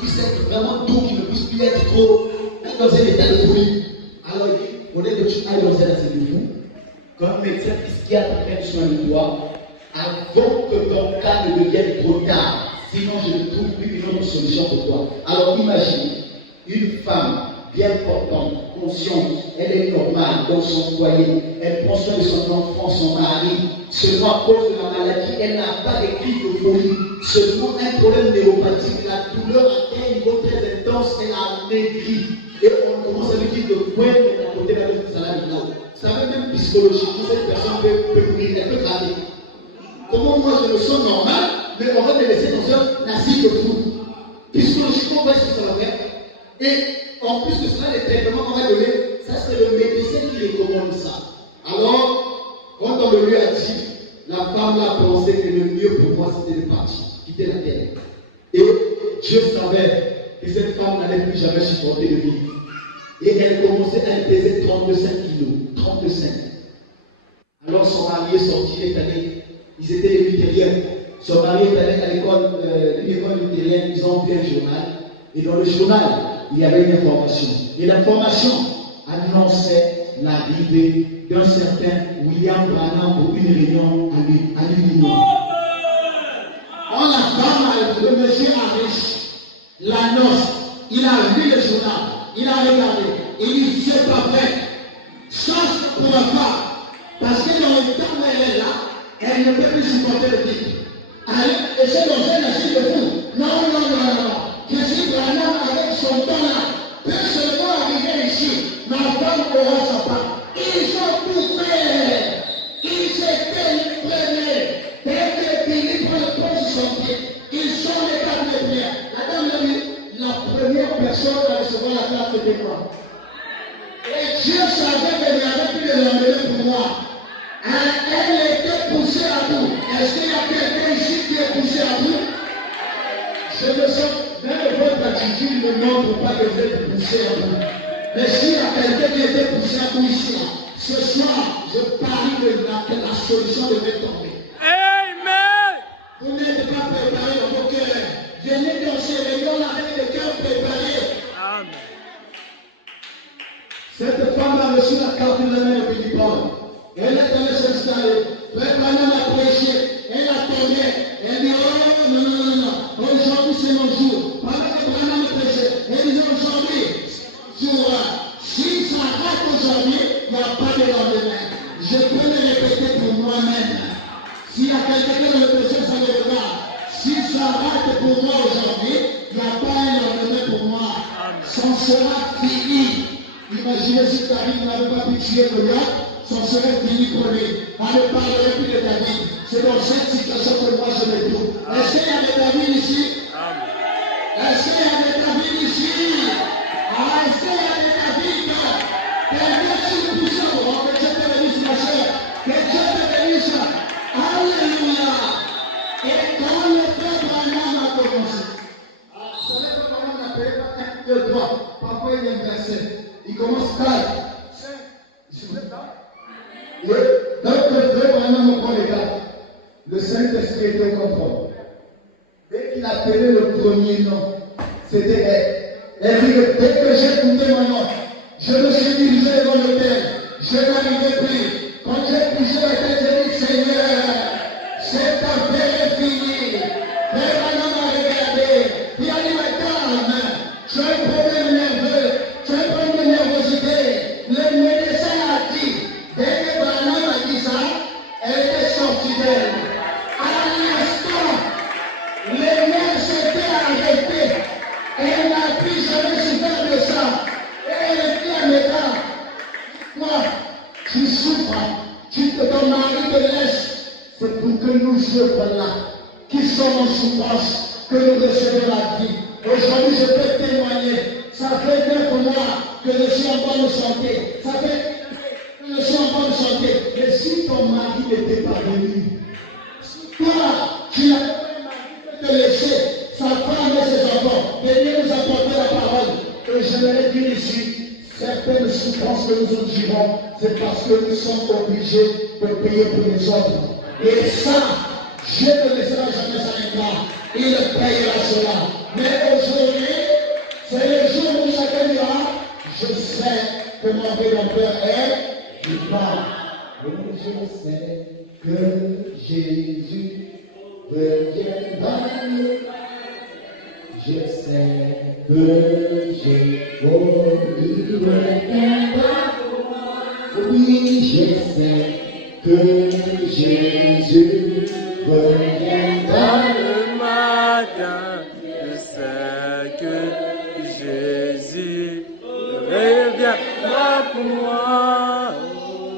puisse être vraiment doux, qu'il ne puisse plus être trop dans un état de folie. Alors il dit, au lieu que tu ailles dans un asile de fou, quand un médecin psychiatre prenne soin de toi, avant que ton cas ne devienne trop tard, sinon je ne trouve plus une autre solution pour toi. Alors imagine, une femme bien portante, consciente, elle est normale dans son foyer, elle prend soin de son enfant, son mari, seulement à cause de la maladie, elle n'a pas de crise de folie, seulement un problème neuropathique, la douleur atteint un niveau très intense et a maigri. Et on commence à lui dire de pointe à côté de la salade là. Ça veut même psychologiquement, cette personne peut mourir, elle peut cramer. Comment moi je me sens normal, mais on va me laisser dans un asile de fou. Psychologiquement, on va ce que ça va faire. Et en plus de cela, les traitements qu'on va donner, ça c'est le médecin qui recommande ça. Alors, quand on le lui a dit, la femme a pensé que le mieux pour moi c'était de partir, quitter la terre. Et Dieu savait que cette femme n'allait plus jamais supporter de vivre. Et elle commençait à peser 35 kilos. 35. Alors son mari est sorti, il est allé, ils étaient les luthériens. Son mari est allé à l'école, une école luthérienne, ils ont fait un journal. Et dans le journal, il y avait une information. Et l'information annonçait l'arrivée d'un certain William Branham pour une réunion à l'Union. Quand la femme, le monsieur Harris, l'annonce, il a lu le journal, il a regardé, et il dit c'est pas vrai. Chance pour la femme, parce que dans le temps où elle est là, elle ne peut plus supporter le titre. Et c'est dans un asile de fou. Non. Je suis Branham avec son temps là. Peut seulement arriver ici. Ma femme aura sa part. Ils ont tout fait. Ils étaient livrés. Dès que Billy prend le pont sur son pied, ils sont les cartes de prière. La dame l'a dit, la première personne à recevoir la carte de moi. Et Dieu savait qu'il n'y avait plus de lendemain pour moi. Elle était poussée à bout. Est-ce qu'il y a quelqu'un ici qui est poussé à bout? Je me sens, même votre attitude ne montre pas que vous êtes poussé à bout. Mais s'il y a quelqu'un qui était poussé à bout ici, ce soir, je parie que la solution devait tomber. Amen. Vous n'êtes pas préparé dans vos cœurs. Venez dans ces réunions avec le cœur préparé. Amen. Cette femme a reçu la carte de la main de Billy Paul. Elle est allée s'installer. Frère Branham a prêché. Elle a tombé. Elle dit, oh non. Aujourd'hui c'est mon jour. Pendant que Branham a prêché, elle dit aujourd'hui, si ça rate aujourd'hui, il n'y a pas de lendemain. Je peux le répéter pour moi-même. S'il y a quelqu'un qui le prêché, ça me regarde. Si ça rate pour moi aujourd'hui, il n'y a pas un lendemain pour moi. Ça sera fini. Imaginez si David n'avait pas pu tuer Goliath, ça serait fini pour lui. On ne parlerait plus de David. C'est dans cette situation que moi je me trouve. Est-ce qu'il y a des David ici? Est-ce qu'il y a des David ici? Est-ce qu'il y a des David? Quelqu'un qui nous pousse à voir, que Dieu te bénisse ma chère. Que Dieu te bénisse. Alléluia. Et quand le frère Branham a commencé, ce n'est pas comment on appelle pas 1, 2, 3. Parfois il y a un verset. Il commence par je vous ai pas. Et donc le frère Branham prend les cartes. Le Saint-Esprit était au contrôle. Dès qu'il appelait le premier nom, c'était elle. Elle dit que dès que j'ai écouté mon nom, je me suis dirigé devant le Père. Je n'arrivais plus. Quand j'ai poussé la tête, j'ai dit Seigneur, cette affaire est finie. Frère Branham a regardé. Il a dit mais calme, tu as un problème nerveux, tu as un problème de nervosité. Le médecin a dit, dès que Branham a dit ça, elle était sortie d'elle. À l'instant, les nerfs s'étaient arrêtés. Elle n'a plus jamais souffert de ça. Et elle dit à mes gars, moi, tu souffres, ton mari te laisse. C'est pour que nous autres là, qui sommes en souffrance, que nous recevons la vie. Aujourd'hui, je peux témoigner. Ça fait 9 mois que je suis en bonne santé. Ça fait que je suis en bonne santé. Et si ton mari n'était pas venu, toi, tu n'avais pas un mari qui te laisser sa femme et ses enfants, venir nous apporter la parole. Et je vais dire ici, certaines souffrances que nous endurons, c'est parce que nous sommes obligés de payer pour les autres. Et ça, Dieu ne laissera jamais ça ingrat. Il payera cela. Mais aujourd'hui, c'est le jour où chacun dira, je sais que mon Rédempteur est vivant. Je sais que Jésus reviendra. Je sais que Jésus reviendra. Oui, je sais que Jésus reviendra. Le matin, je sais que Jésus reviendra pour moi.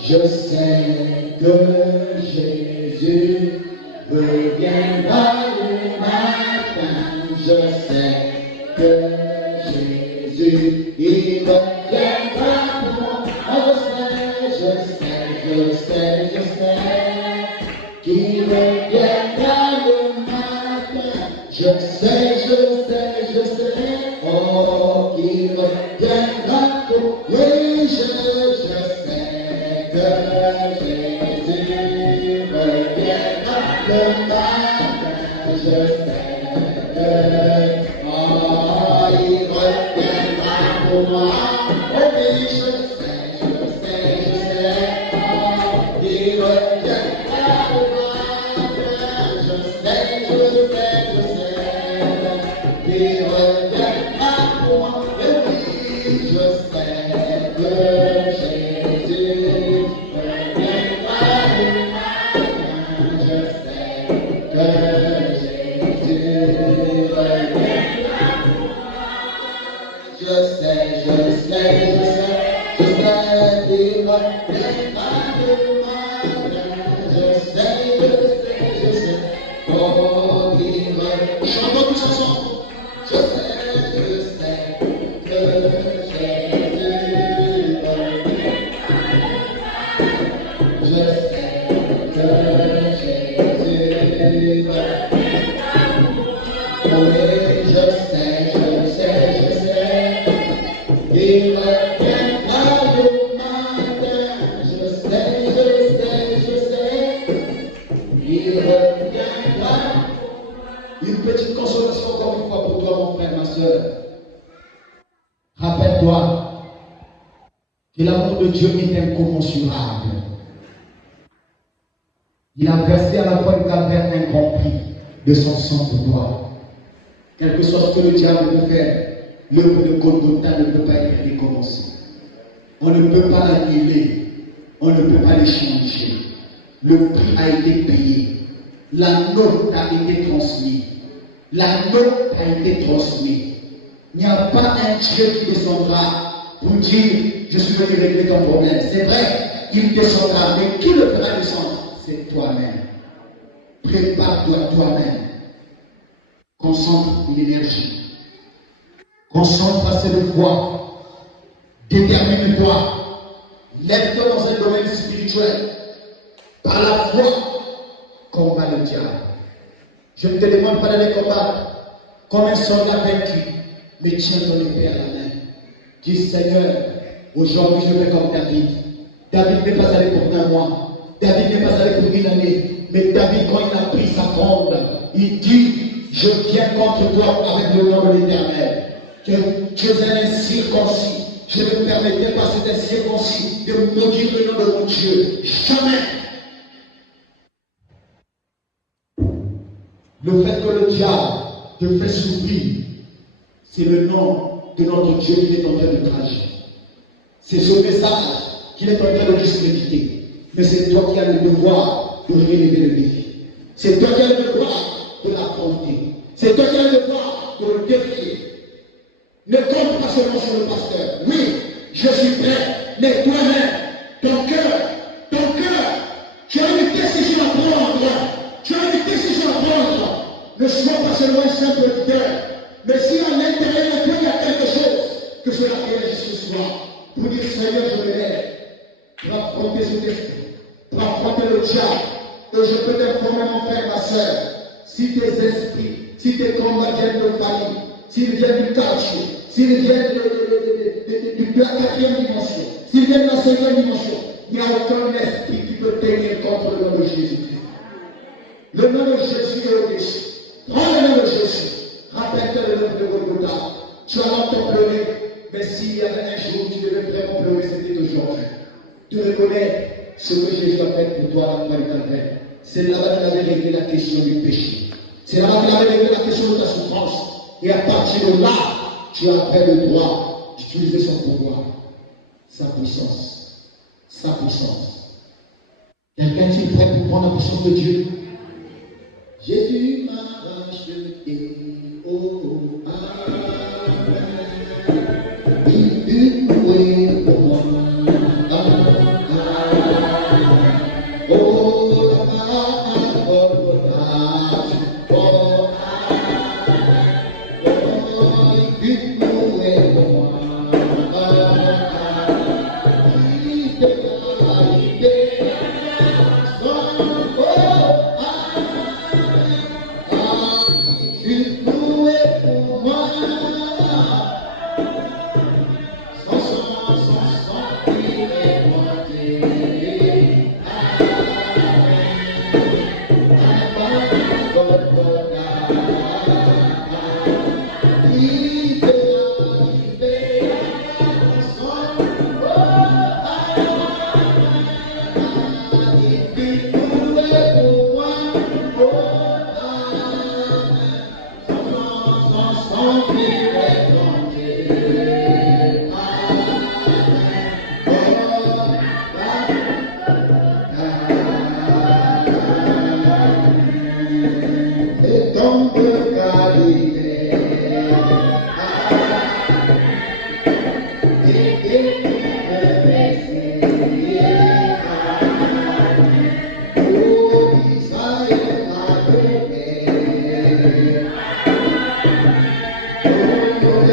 Je sais que Jésus reviendra le matin. Je sais que Jésus, il reviendra pour moi. Je sais qu'il reviendra le matin. Je sais, oh, qu'il reviendra pour moi. Oui, je sais que Jésus reviendra le matin. Je sais que, oh, il reviendra pour moi. Oh oui, je sais, oh, il reviendra pour moi. Je sais, il reviendra pour moi. Et oui, je sais que Jésus reviendra le matin. Je sais que Jésus reviendra pour moi. Je sais, il reviendra le matin. Je sais, oh, il reviendra. Chantons tous ensemble. Je sais que Jésus reviendra. Je sais que Jésus reviendra. Oui, je sais. Il reviendra le matin. Je sais. Il reviendra. Une petite consolation encore une fois pour toi, mon frère, ma soeur. Rappelle-toi que l'amour de Dieu est incommensurable. Il a versé à la fois le calvaire incompris de son sang pour toi. Quel que soit ce que le diable peut faire, l'œuvre de Golgotha ne peut pas être recommencée. On ne peut pas l'annuler. On ne peut pas l'échanger. Le prix a été payé. La note a été transmise. La note a été transmise. Il n'y a pas un Dieu qui descendra pour dire je suis venu régler ton problème. C'est vrai, il descendra, mais qui le fera descendre? C'est toi-même. Prépare-toi toi-même. Concentre l'énergie. Concentre assez de foi. Détermine-toi. Lève-toi dans un domaine spirituel. Par la foi, combat le diable. Je ne te demande pas d'aller combattre comme un soldat vaincu, mais tiens ton épée à la main. Dis Seigneur, aujourd'hui je vais comme David. David n'est pas allé pour un mois. David n'est pas allé pour une année. Mais David, quand il a pris sa fronde, il dit, je viens contre toi avec le nom de l'Éternel. Que tu es un incirconcis. Je ne permettrai pas cet incirconcis de maudire le nom de mon Dieu. Jamais. Le fait que le diable te fait souffrir, c'est le nom de notre Dieu qu'il est en train de trager. C'est ce message qu'il est en train de discréditer. Mais c'est toi qui as le devoir de relever le défi. C'est toi qui as le devoir de l'affronter. C'est toi qui as le devoir de le défier. Ne compte pas seulement sur le pasteur. Oui, je suis prêt, mais toi-même, ton cœur, tu as une décision à prendre. Tu as une décision à prendre. Ne sois pas seulement un simple auditeur, mais si à l'intérieur de toi il y a quelque chose, que cela réagisse ce soir, pour dire Seigneur, je me lève, pour affronter ce défi, pour affronter le diable. Et je peux t'informer, mon frère, ma soeur, si tes esprits, si tes combats viennent de famille, s'ils viennent du quartier, s'ils viennent de la 4e dimension, s'ils viennent de la 5e dimension, il n'y a aucun esprit qui peut tenir contre le nom de Jésus. Le nom de Jésus est au-dessus. Prends le nom de Jésus. rappelle-toi de l'œuvre de Golgotha. Tu as longtemps pleuré, mais s'il y avait un jour où tu devais vraiment pleurer, c'était aujourd'hui. De reconnaître ce que Jésus a fait pour toi à la croix du Calvaire. C'est là-bas qu'il avait réglé la question du péché. C'est là-bas qu'il avait réglé la question de ta souffrance. Et à partir de là, tu as après le droit d'utiliser son pouvoir, sa puissance. Sa puissance. Quelqu'un est-il prêt pour prendre la puissance de Dieu? Jésus m'a racheté. Oh, amen. Il fut loué pour moi. Oh, la Golgotha. Oh, il fut loué pour moi.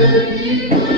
Thank you.